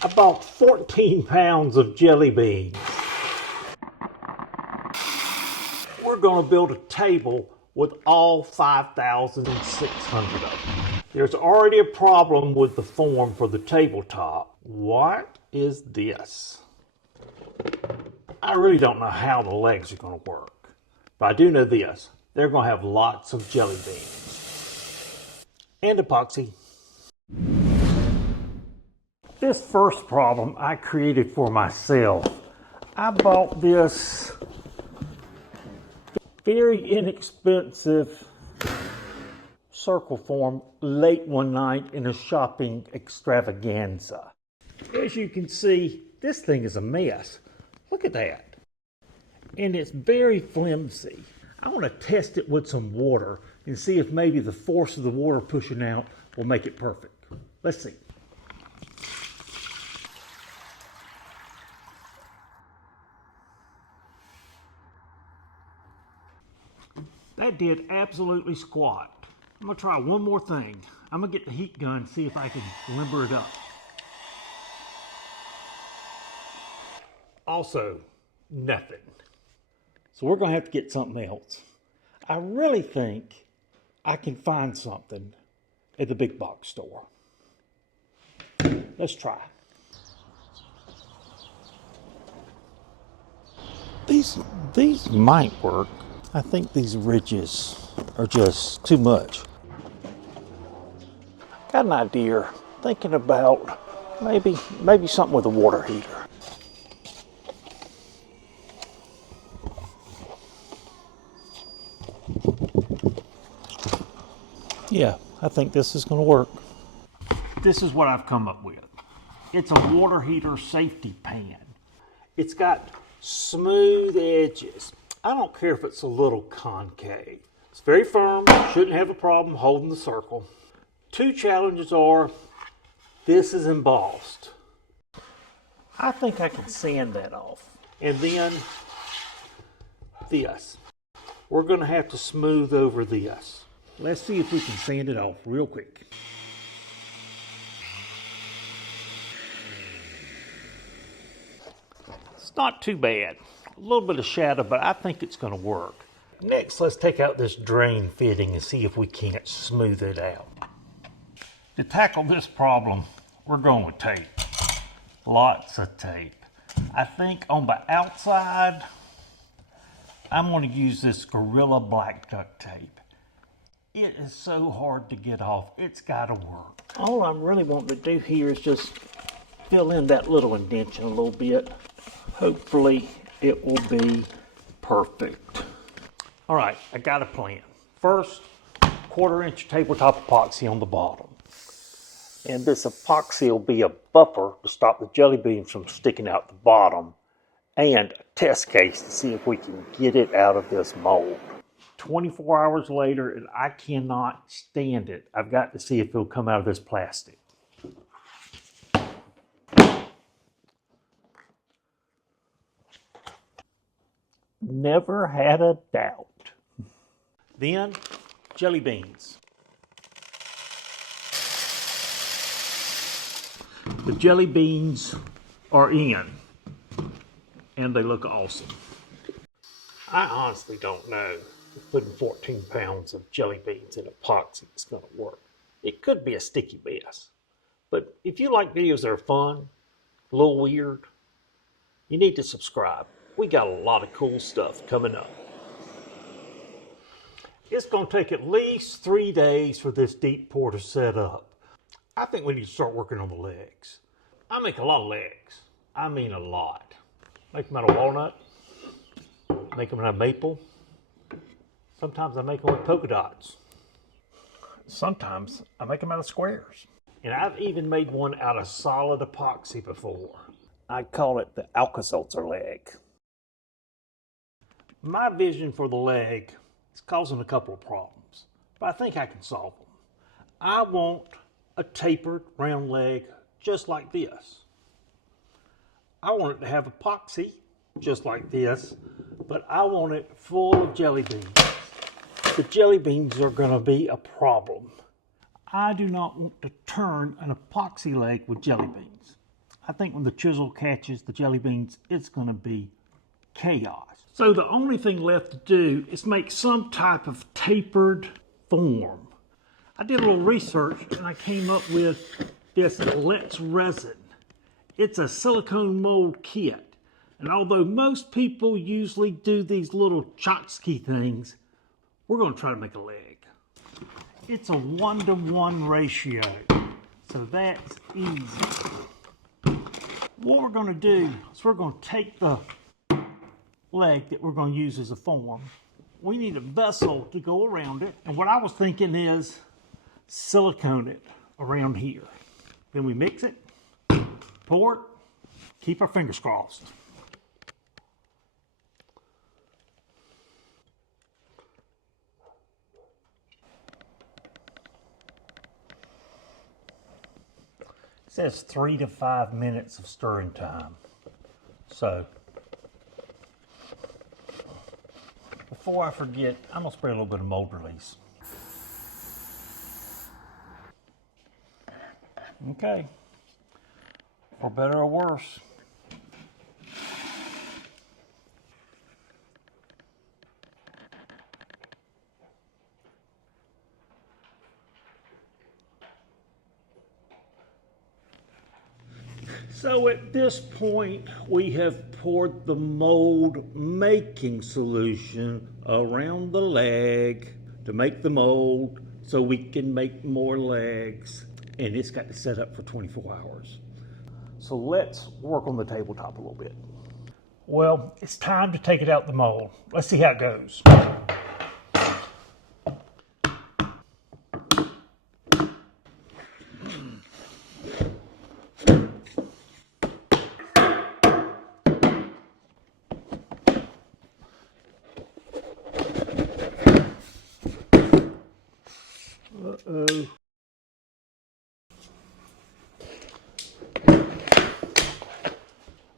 I bought 14 pounds of jelly beans. We're going to build a table with all 5,600 of them. There's already a problem with the form for the tabletop. What is this? I really don't know how the legs are going to work, but I do know this. They're going to have lots of jelly beans and epoxy. This first problem I created for myself. I bought this very inexpensive circle form late one night in a shopping extravaganza. As you can see, this thing is a mess. Look at that. And it's very flimsy. I want to test it with some water and see if maybe the force of the water pushing out will make it perfect. Let's see. That did absolutely squat. I'm going to try one more thing. I'm going to get the heat gun and see if I can limber it up. Also, nothing. So we're going to have to get something else. I really think I can find something at the big box store. Let's try. These might work. I think these ridges are just too much. Got an idea, thinking about maybe something with a water heater. Yeah, I think this is going to work. This is what I've come up with. It's a water heater safety pan. It's got smooth edges. I don't care if it's a little concave. It's very firm, shouldn't have a problem holding the circle. Two challenges are, this is embossed. I think I can sand that off. And then this. We're going to have to smooth over this. Let's see if we can sand it off real quick. It's not too bad. A little bit of shadow, but I think it's going to work. Next, let's take out this drain fitting and see if we can't smooth it out. To tackle this problem, we're going with tape. Lots of tape. I think on the outside, I'm going to use this Gorilla Black duct tape. It is so hard to get off. It's got to work. All I'm really wanting to do here is just fill in that little indentation a little bit. Hopefully, it will be perfect. All right, I got a plan. First, 1/4 inch tabletop epoxy on the bottom. And this epoxy will be a buffer to stop the jelly beans from sticking out the bottom, and a test case to see if we can get it out of this mold. 24 hours later, and I cannot stand it. I've got to see if it'll come out of this plastic. Never had a doubt. Then, jelly beans. The jelly beans are in, and they look awesome. I honestly don't know if putting 14 pounds of jelly beans in epoxy is going to work. It could be a sticky mess, but if you like videos that are fun, a little weird, you need to subscribe. We got a lot of cool stuff coming up. It's going to take at least 3 days for this deep pour to set up. I think we need to start working on the legs. I make a lot of legs. I mean a lot. Make them out of walnut. Make them out of maple. Sometimes I make them with polka dots. Sometimes I make them out of squares. And I've even made one out of solid epoxy before. I call it the Alka-Seltzer leg. My vision for the leg is causing a couple of problems, but I think I can solve them. I want a tapered round leg just like this. I want it to have epoxy just like this, but I want it full of jelly beans. The jelly beans are going to be a problem. I do not want to turn an epoxy leg with jelly beans. I think when the chisel catches the jelly beans, it's going to be chaos. So the only thing left to do is make some type of tapered form. I did a little research and I came up with this Resin. It's a silicone mold kit. And although most people usually do these little tchotchke things, we're going to try to make a leg. It's a 1-to-1 ratio, so that's easy. What we're going to do is we're going to take the leg that we're going to use as a form. We need a vessel to go around it. And what I was thinking is silicone it around here. Then we mix it, pour it, keep our fingers crossed. It says 3 to 5 minutes of stirring time. So, before I forget, I'm going to spray a little bit of mold release. Okay, for better or worse. So at this point, we have poured the mold making solution around the leg to make the mold so we can make more legs. And it's got to set up for 24 hours. So let's work on the tabletop a little bit. Well, it's time to take it out the mold. Let's see how it goes. Uh-oh.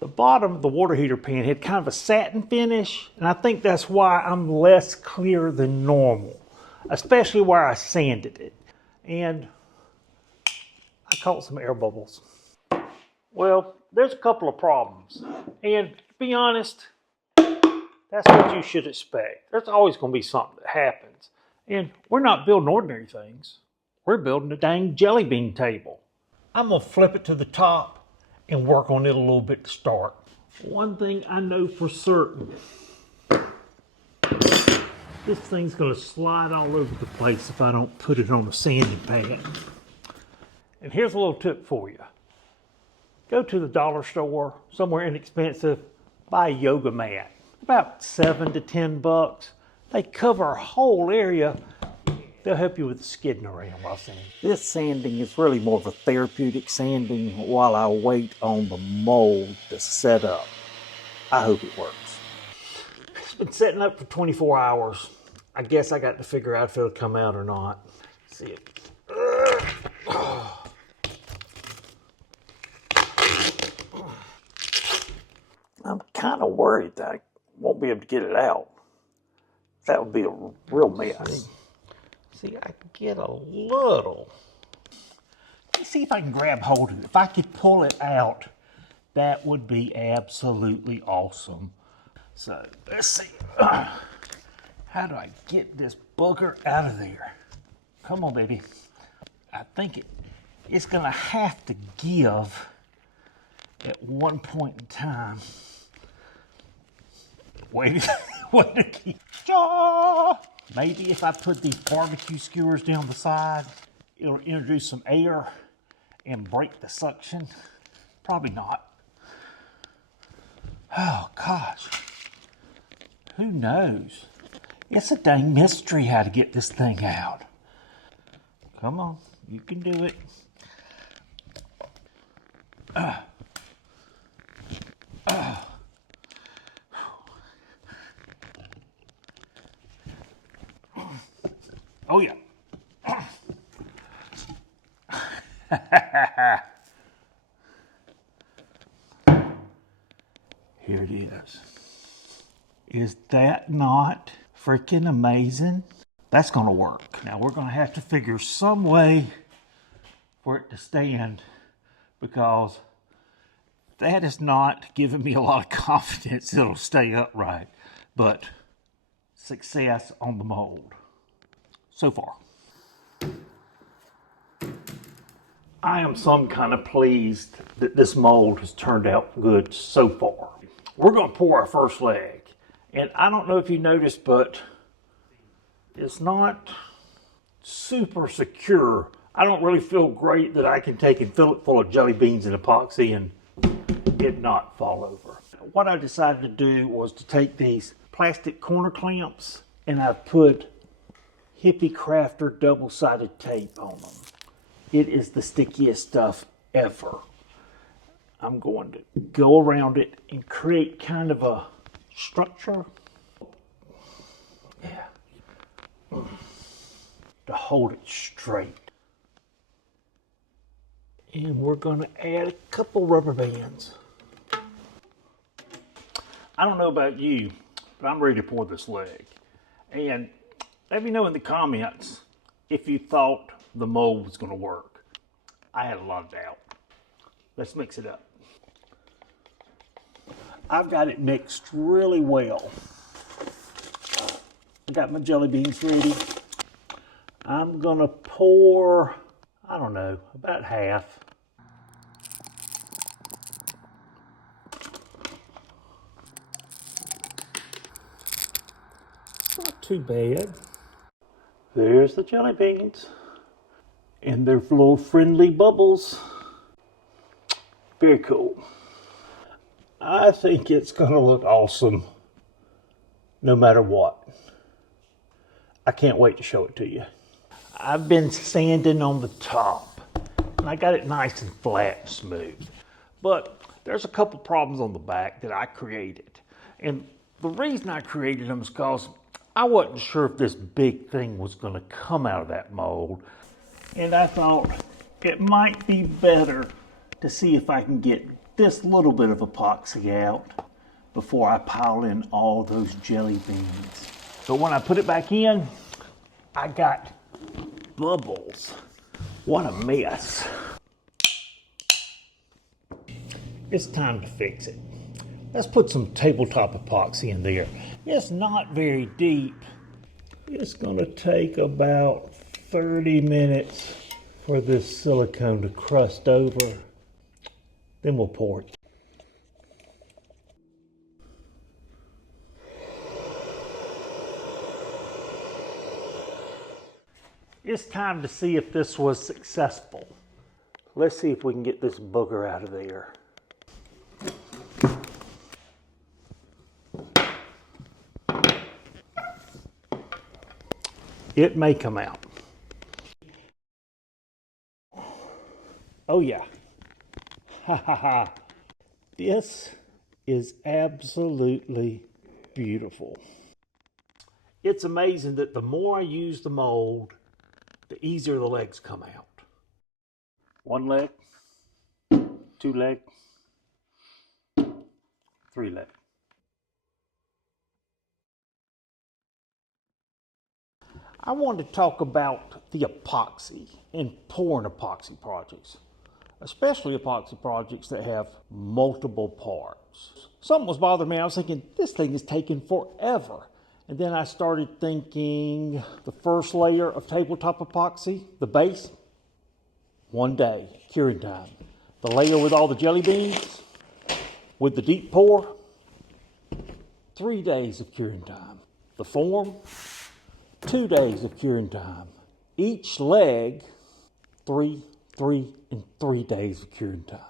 The bottom of the water heater pan had kind of a satin finish, and I think that's why I'm less clear than normal, especially where I sanded it. And I caught some air bubbles. Well, there's a couple of problems, and to be honest, that's what you should expect. There's always going to be something that happens. And we're not building ordinary things. We're building a dang jelly bean table. I'm going to flip it to the top and work on it a little bit to start. One thing I know for certain, this thing's going to slide all over the place if I don't put it on a sanding pad. And here's a little tip for you. Go to the dollar store, somewhere inexpensive, buy a yoga mat. About $7 to $10. They cover a whole area. They'll help you with the skidding around while sanding. This sanding is really more of a therapeutic sanding while I wait on the mold to set up. I hope it works. It's been setting up for 24 hours. I guess I got to figure out if it'll come out or not. Let's see it. I'm kind of worried that I won't be able to get it out. That would be a real mess. See, I can get a little. Let's see if I can grab hold of it. If I could pull it out, that would be absolutely awesome. So, let's see. How do I get this booger out of there? Come on, baby. I think it's going to have to give at one point in time. Wait to keep. Maybe if I put these barbecue skewers down the side, it'll introduce some air and break the suction. Probably not. Oh gosh, who knows? It's a dang mystery how to get this thing out. Come on, you can do it. Oh yeah. Here it is. Is that not freaking amazing? That's going to work. Now we're going to have to figure some way for it to stand because That is not giving me a lot of confidence it'll stay upright, but success on the mold so far. I am some kind of pleased that this mold has turned out good so far. We're going to pour our first leg, and I don't know if you noticed, but it's not super secure. I don't really feel great that I can take and fill it full of jelly beans and epoxy and it not fall over. What I decided to do was to take these plastic corner clamps and I've put Hippie Crafter double-sided tape on them. It is the stickiest stuff ever. I'm going to go around it and create kind of a structure. Yeah. To hold it straight. And we're going to add a couple rubber bands. I don't know about you, but I'm ready to pour this leg. And let me know in the comments if you thought the mold was going to work. I had a lot of doubt. Let's mix it up. I've got it mixed really well. I got my jelly beans ready. I'm going to pour, I don't know, about half. Not too bad. There's the jelly beans. And their little friendly bubbles. Very cool. I think it's going to look awesome no matter what. I can't wait to show it to you. I've been sanding on the top and I got it nice and flat and smooth. But there's a couple problems on the back that I created. And the reason I created them is because I wasn't sure if this big thing was going to come out of that mold. And I thought it might be better to see if I can get this little bit of epoxy out before I pile in all those jelly beans. So when I put it back in, I got bubbles. What a mess. It's time to fix it. Let's put some tabletop epoxy in there. It's not very deep. It's going to take about 30 minutes for this silicone to crust over. Then we'll pour it. It's time to see if this was successful. Let's see if we can get this booger out of there. It may come out. Oh yeah. Ha ha ha. This is absolutely beautiful. It's amazing that the more I use the mold, the easier the legs come out. One leg, two leg, three leg. I want to talk about the epoxy and pouring epoxy projects, especially epoxy projects that have multiple parts. Something was bothering me. I was thinking, this thing is taking forever. And then I started thinking the first layer of tabletop epoxy, the base, 1 day, curing time. The layer with all the jelly beans, with the deep pour, 3 days of curing time. The form, 2 days of curing time. Each leg, 3 days of curing time.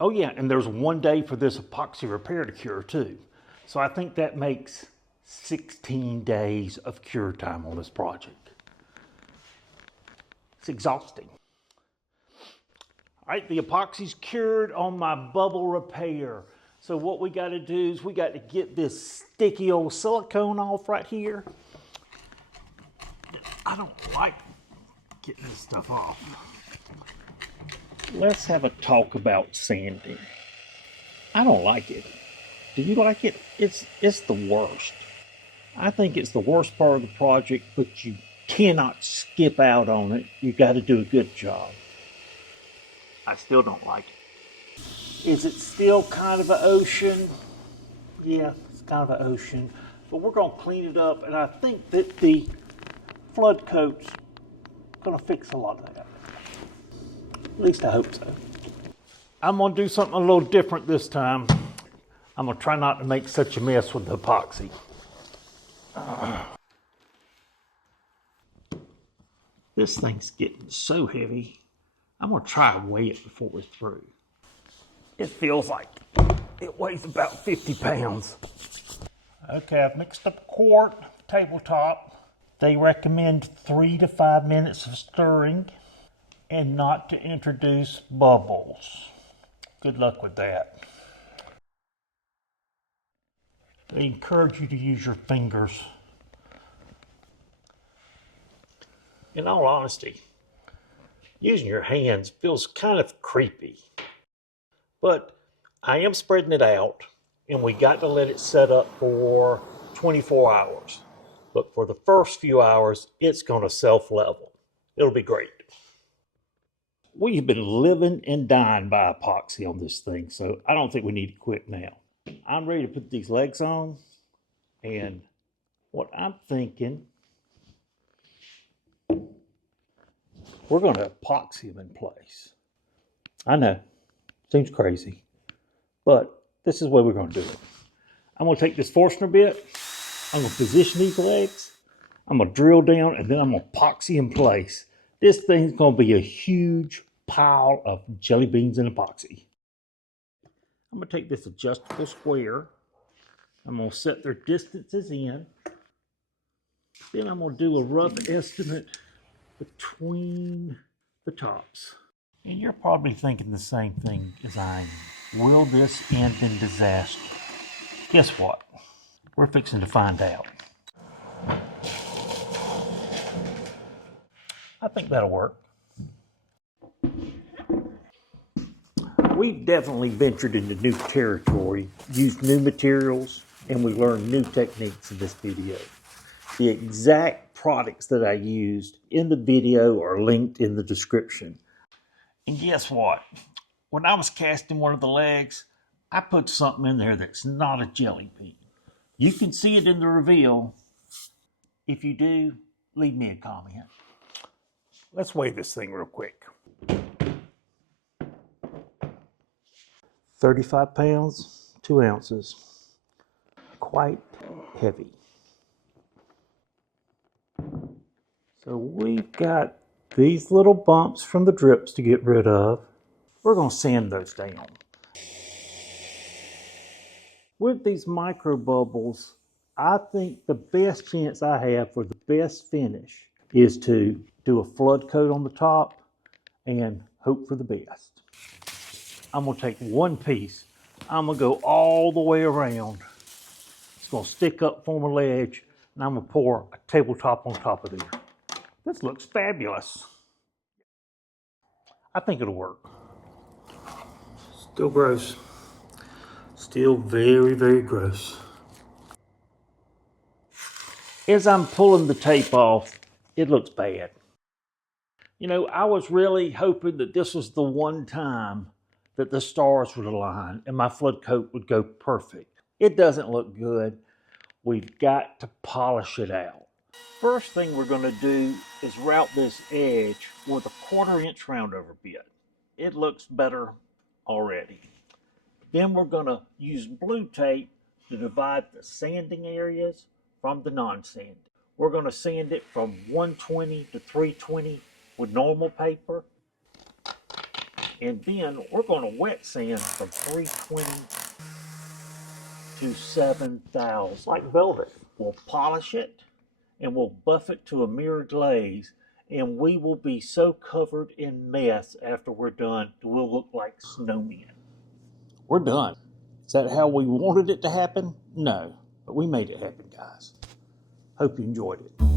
Oh yeah, and there's 1 day for this epoxy repair to cure too. So I think that makes 16 days of cure time on this project. It's exhausting. All right, the epoxy's cured on my bubble repair. So what we got to do is we got to get this sticky old silicone off right here. I don't like getting this stuff off. Let's have a talk about sanding. I don't like it. Do you like it? It's the worst. I think it's the worst part of the project, but you cannot skip out on it. You got to do a good job. I still don't like it. Is it still kind of an ocean? Yeah, it's kind of an ocean. But we're going to clean it up, and I think that the flood coat's going to fix a lot of that. At least I hope so. I'm going to do something a little different this time. I'm going to try not to make such a mess with the epoxy. This thing's getting so heavy. I'm going to try to weigh it before we're through. It feels like it weighs about 50 pounds. Okay, I've mixed up a quart tabletop. They recommend 3 to 5 minutes of stirring and not to introduce bubbles. Good luck with that. They encourage you to use your fingers. In all honesty, using your hands feels kind of creepy. But I am spreading it out, and we got to let it set up for 24 hours. But for the first few hours, it's going to self-level. It'll be great. We have been living and dying by epoxy on this thing, so I don't think we need to quit now. I'm ready to put these legs on, and what I'm thinking, we're going to epoxy them in place. I know, seems crazy, but this is the way we're going to do it. I'm going to take this Forstner bit, I'm going to position these legs, I'm going to drill down, and then I'm going to epoxy in place. This thing's going to be a huge pile of jelly beans and epoxy. I'm going to take this adjustable square. I'm going to set their distances in. Then I'm going to do a rough estimate between the tops. And you're probably thinking the same thing as I am. Will this end in disaster? Guess what? We're fixing to find out. I think that'll work. We've definitely ventured into new territory, used new materials, and we learned new techniques in this video. The exact products that I used in the video are linked in the description. And guess what? When I was casting one of the legs, I put something in there that's not a jelly bean. You can see it in the reveal. If you do, leave me a comment. Let's weigh this thing real quick. 35 pounds, 2 ounces. Quite heavy. So we've got these little bumps from the drips to get rid of. We're going to sand those down. With these micro bubbles, I think the best chance I have for the best finish is to do a flood coat on the top and hope for the best. I'm going to take one piece. I'm going to go all the way around. It's going to stick up, form a ledge, and I'm going to pour a tabletop on top of there. This looks fabulous. I think it'll work. Still gross. Still very, very gross. As I'm pulling the tape off, it looks bad. You know, I was really hoping that this was the one time that the stars would align and my flood coat would go perfect. It doesn't look good. We've got to polish it out. First thing we're going to do is route this edge with a 1/4 inch roundover bit. It looks better already. Then we're going to use blue tape to divide the sanding areas from the non-sanding. We're going to sand it from 120 to 320 with normal paper. And then we're going to wet sand from 320 to 7,000. Like velvet. We'll polish it and we'll buff it to a mirror glaze, and we will be so covered in mess after we're done that we'll look like snowmen. We're done. Is that how we wanted it to happen? No, but we made it happen, guys. Hope you enjoyed it.